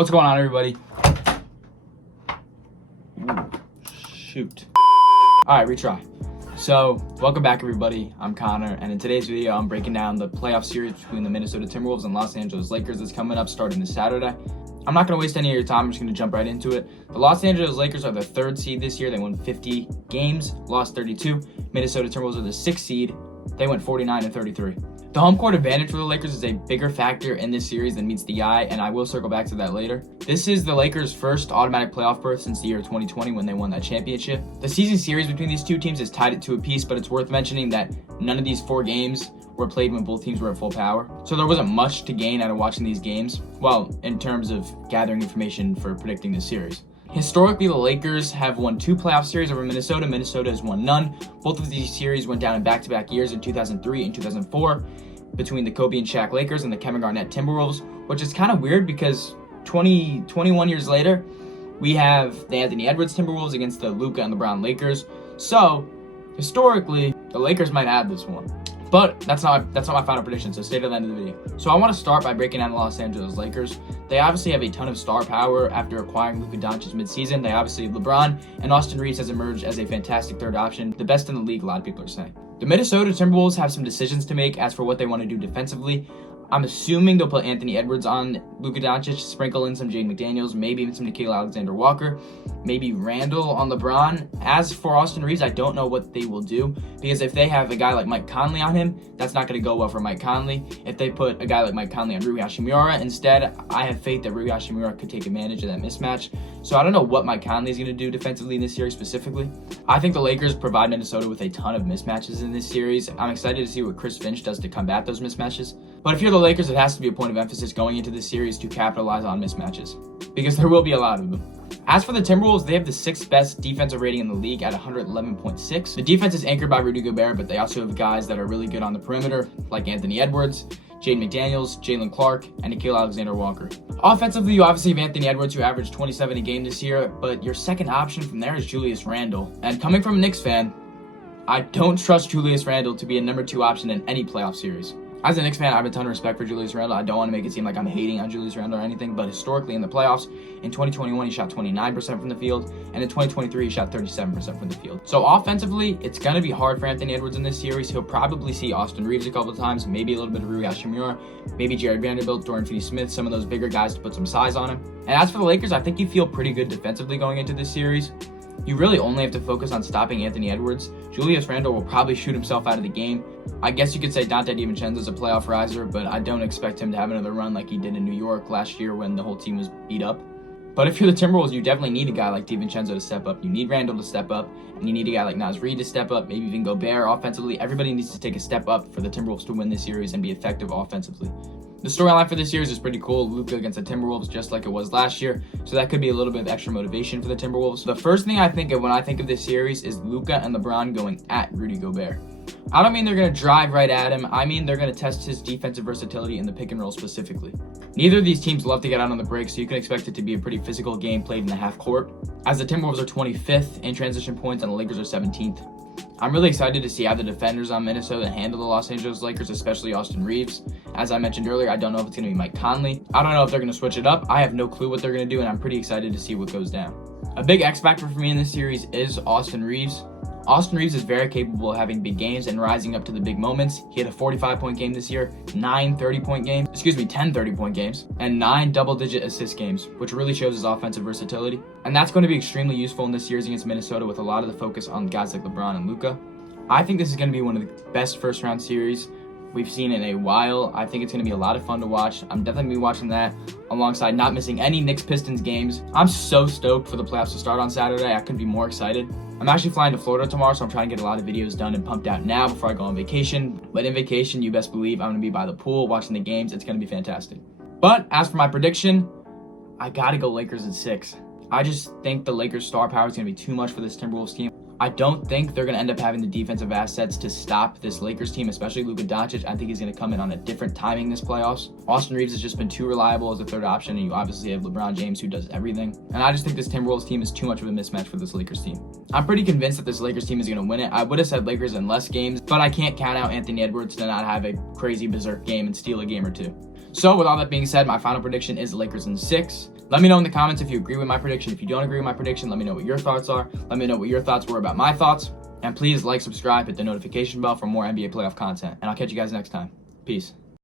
What's going on, everybody? Ooh, shoot. Alright, retry. So, welcome back, everybody. I'm Connor, and in today's video, I'm breaking down the playoff series between the Minnesota Timberwolves and Los Angeles Lakers that's coming up starting this Saturday. I'm not going to waste any of your time. I'm just going to jump right into it. The Los Angeles Lakers are the 3rd seed this year. They won 50 games, lost 32. Minnesota Timberwolves are the 6th seed. They went 49 and 33. The home court advantage for the Lakers is a bigger factor in this series than meets the eye, and I will circle back to that later. This is the Lakers' first automatic playoff berth since the year 2020 when they won that championship. The season series between these two teams is tied at 2 apiece, but it's worth mentioning that none of these 4 games were played when both teams were at full power. So there wasn't much to gain out of watching these games, well, in terms of gathering information for predicting this series. Historically, the Lakers have won 2 playoff series over Minnesota. Minnesota has won none. Both of these series went down in back-to-back years in 2003 and 2004 between the Kobe and Shaq Lakers and the Kevin Garnett Timberwolves, which is kind of weird because 21 years later, we have the Anthony Edwards Timberwolves against the Luka and LeBron Lakers. So, historically, the Lakers might have this one. But that's not my final prediction, so stay to the end of the video. So I want to start by breaking down the Los Angeles Lakers. They obviously have a ton of star power after acquiring Luka Doncic midseason. They obviously have LeBron, and Austin Reeves has emerged as a fantastic third option, the best in the league, a lot of people are saying. The Minnesota Timberwolves have some decisions to make as for what they want to do defensively. I'm assuming they'll put Anthony Edwards on Luka Doncic, sprinkle in some Jaden McDaniels, maybe even some Nickeil Alexander-Walker, maybe Randall on LeBron. As for Austin Reeves, I don't know what they will do, because if they have a guy like Mike Conley on him, that's not going to go well for Mike Conley. If they put a guy like Mike Conley on Rui Hachimura instead, I have faith that Rui Hachimura could take advantage of that mismatch. So I don't know what Mike Conley is going to do defensively in this series specifically. I think the Lakers provide Minnesota with a ton of mismatches in this series. I'm excited to see what Chris Finch does to combat those mismatches. But if you're the Lakers, it has to be a point of emphasis going into this series to capitalize on mismatches, because there will be a lot of them. As for the Timberwolves, they have the 6th best defensive rating in the league at 111.6. The defense is anchored by Rudy Gobert, but they also have guys that are really good on the perimeter, like Anthony Edwards, Jaden McDaniels, Jalen Clark, and Nickeil Alexander-Walker. Offensively, you obviously have Anthony Edwards, who averaged 27 a game this year, but your second option from there is Julius Randle. And coming from a Knicks fan, I don't trust Julius Randle to be a number 2 option in any playoff series. As a Knicks fan, I have a ton of respect for Julius Randle. I don't want to make it seem like I'm hating on Julius Randle or anything, but historically in the playoffs, in 2021, he shot 29% from the field, and in 2023, he shot 37% from the field. So offensively, it's going to be hard for Anthony Edwards in this series. He'll probably see Austin Reeves a couple of times, maybe a little bit of Rui Hachimura, maybe Jared Vanderbilt, Dorian Finney-Smith, some of those bigger guys to put some size on him. And as for the Lakers, I think you feel pretty good defensively going into this series. You really only have to focus on stopping Anthony Edwards. Julius Randle will probably shoot himself out of the game. I guess you could say Dante DiVincenzo is a playoff riser, but I don't expect him to have another run like he did in New York last year when the whole team was beat up. But if you're the Timberwolves, you definitely need a guy like DiVincenzo to step up. You need Randle to step up, and you need a guy like Naz Reid to step up, maybe even Gobert offensively. Everybody needs to take a step up for the Timberwolves to win this series and be effective offensively. The storyline for this series is pretty cool. Luka against the Timberwolves, just like it was last year. So that could be a little bit of extra motivation for the Timberwolves. The first thing I think of when I think of this series is Luka and LeBron going at Rudy Gobert. I don't mean they're going to drive right at him. I mean they're going to test his defensive versatility in the pick and roll specifically. Neither of these teams love to get out on the break, so you can expect it to be a pretty physical game played in the half court. As the Timberwolves are 25th in transition points and the Lakers are 17th. I'm really excited to see how the defenders on Minnesota handle the Los Angeles Lakers, especially Austin Reeves. As I mentioned earlier, I don't know if it's going to be Mike Conley. I don't know if they're going to switch it up. I have no clue what they're going to do, and I'm pretty excited to see what goes down. A big X factor for me in this series is Austin Reeves. Austin Reeves is very capable of having big games and rising up to the big moments. He had a 45-point game this year, 10 30-point games, and 9 double-digit assist games, which really shows his offensive versatility. And that's going to be extremely useful in this series against Minnesota with a lot of the focus on guys like LeBron and Luka. I think this is going to be one of the best first-round series we've seen in a while. I think it's going to be a lot of fun to watch. I'm definitely going to be watching that alongside not missing any Knicks-Pistons games. I'm so stoked for the playoffs to start on Saturday. I couldn't be more excited. I'm actually flying to Florida tomorrow, so I'm trying to get a lot of videos done and pumped out now before I go on vacation. But in vacation, you best believe I'm going to be by the pool watching the games. It's going to be fantastic. But as for my prediction, I got to go Lakers in 6. I just think the Lakers' star power is going to be too much for this Timberwolves team. I don't think they're going to end up having the defensive assets to stop this Lakers team, especially Luka Doncic. I think he's going to come in on a different timing this playoffs. Austin Reeves has just been too reliable as a third option, and you obviously have LeBron James who does everything. And I just think this Timberwolves team is too much of a mismatch for this Lakers team. I'm pretty convinced that this Lakers team is going to win it. I would have said Lakers in less games, but I can't count out Anthony Edwards to not have a crazy berserk game and steal a game or two. So with all that being said, my final prediction is Lakers in 6. Let me know in the comments if you agree with my prediction. If you don't agree with my prediction, let me know what your thoughts are. Let me know what your thoughts were about my thoughts. And please like, subscribe, hit the notification bell for more NBA playoff content. And I'll catch you guys next time. Peace.